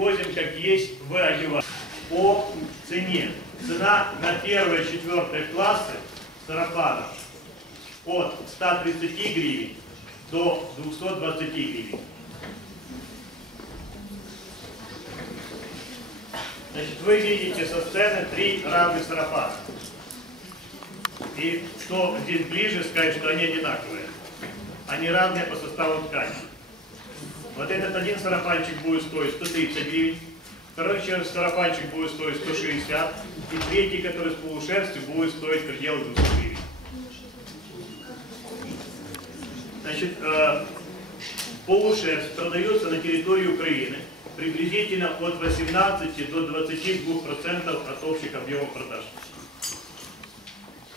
привозим как есть в одевание. По цене. Цена на первые четвертые классы сарафанов от 130 гривен до 220 гривен. Значит, вы видите со сцены три разных сарафана. И кто здесь ближе, скажет, что они одинаковые. Они разные по составу ткани. Вот этот один сарафанчик будет стоить 130 гривен, второй сарафанчик будет стоить 160, и третий, который с полушерстью, будет стоить в пределах 200 гривен. Значит, э, полушерсть продается на территории Украины приблизительно от 18 до 22% от общих объемов продаж.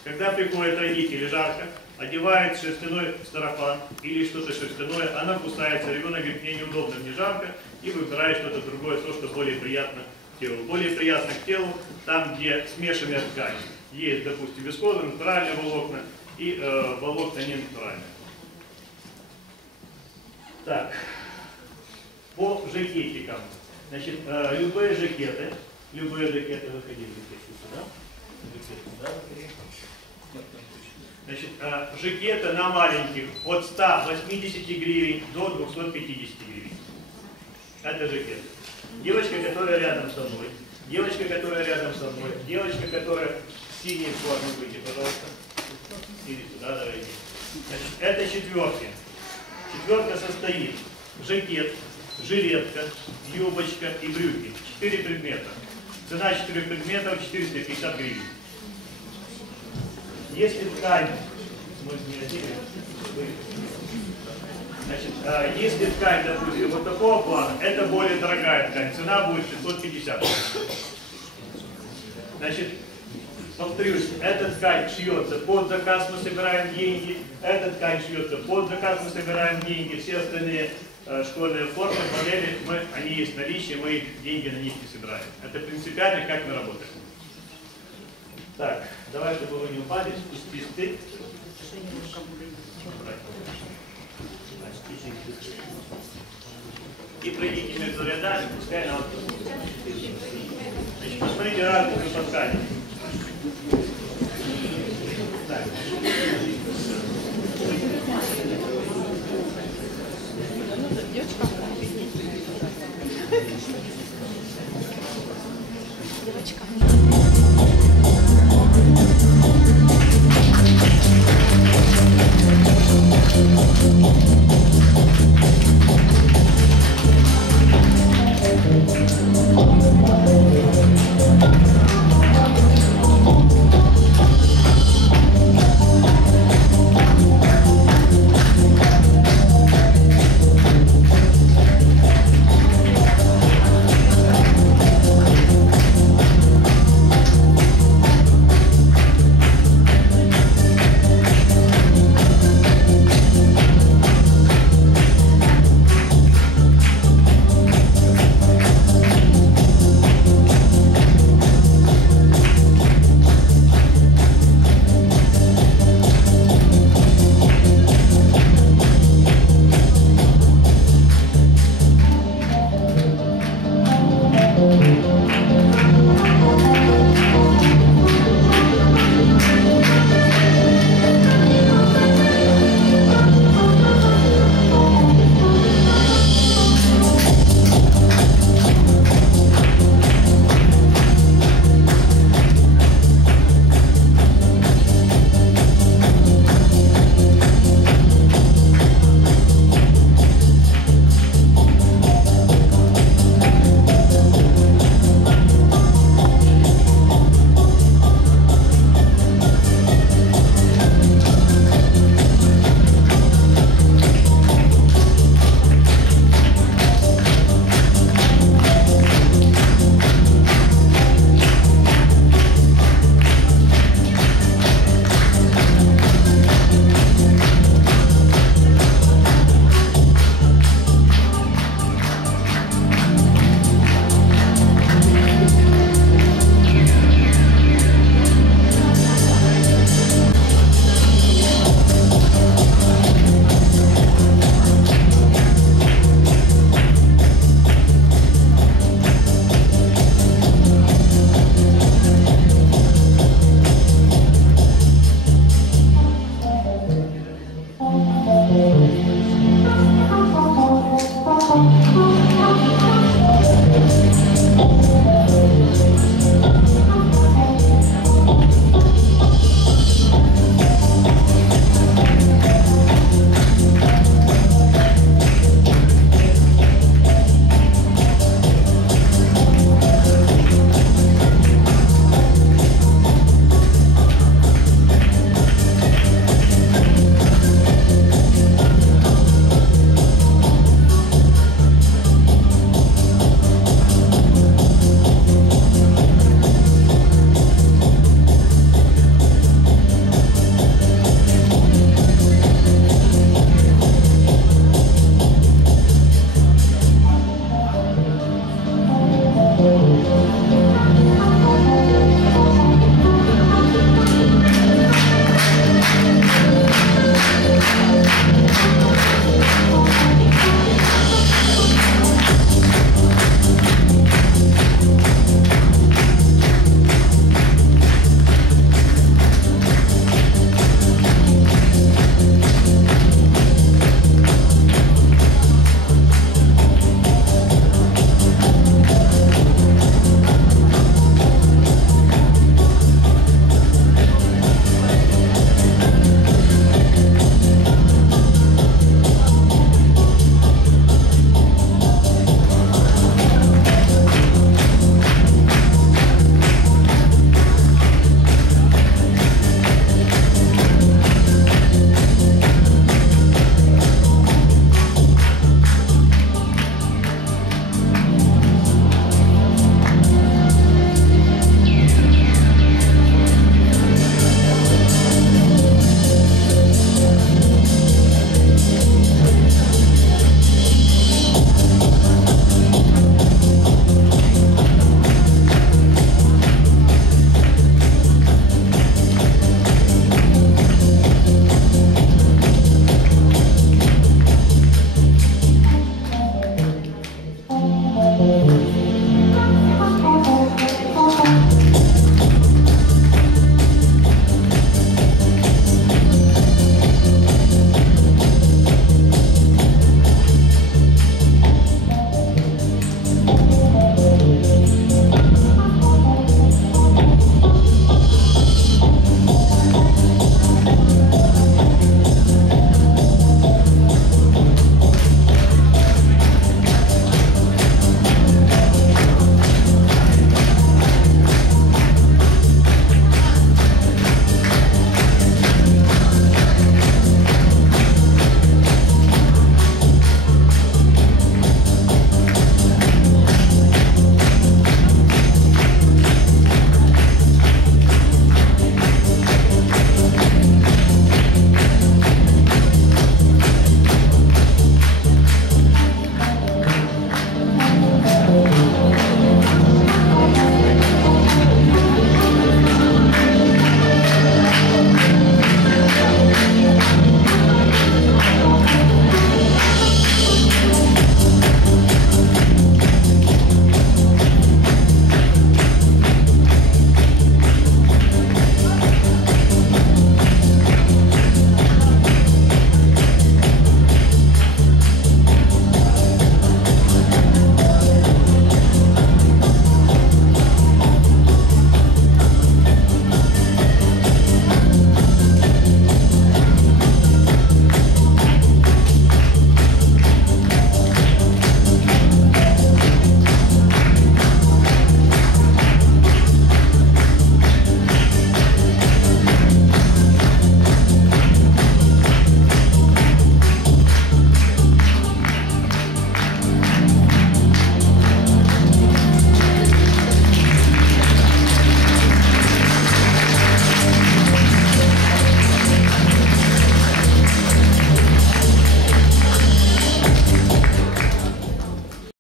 Когда приходит родитель жарко, одевает шерстяной сарафан или что-то шерстяное, она кусается, ребенок говорит, мне неудобно, мне жарко, и выбирает что-то другое, то, что более приятно телу. Более приятно к телу, там, где смешанная ткань. Есть, допустим, вискозные, натуральные волокна и э, волокна не натуральные. Так, по жакетикам. Значит, э, любые жакеты, любые жакеты, выходи, жакеты сюда. Жакеты сюда, выходи. Значит, жакеты на маленьких от 180 гривен до 250 гривен. Это жакет. Девочка, которая рядом со мной, девочка, которая рядом со мной, девочка, которая в синей форме, выйди, пожалуйста. Иди сюда, дорогие. Значит, это четверки. Четверка состоит жакет, жилетка, юбочка и брюки. Четыре предмета. Цена четырех предметов 450 гривен. Если ткань, мы не одели, вы- значит, а, если ткань, допустим, вот такого плана, это более дорогая ткань, цена будет 550. Значит, повторюсь, эта ткань шьется под заказ, мы собираем деньги, эта ткань шьется под заказ, мы собираем деньги, все остальные э, школьные формы, модели, мы, они есть в наличии, мы деньги на них не собираем. Это принципиально, как мы работаем. Так, давай, чтобы вы не упали, спусти стык. И пройдите между рядами, пускай на Значит, посмотрите разницу по ткани. Так. Oh, oh, oh, oh, oh.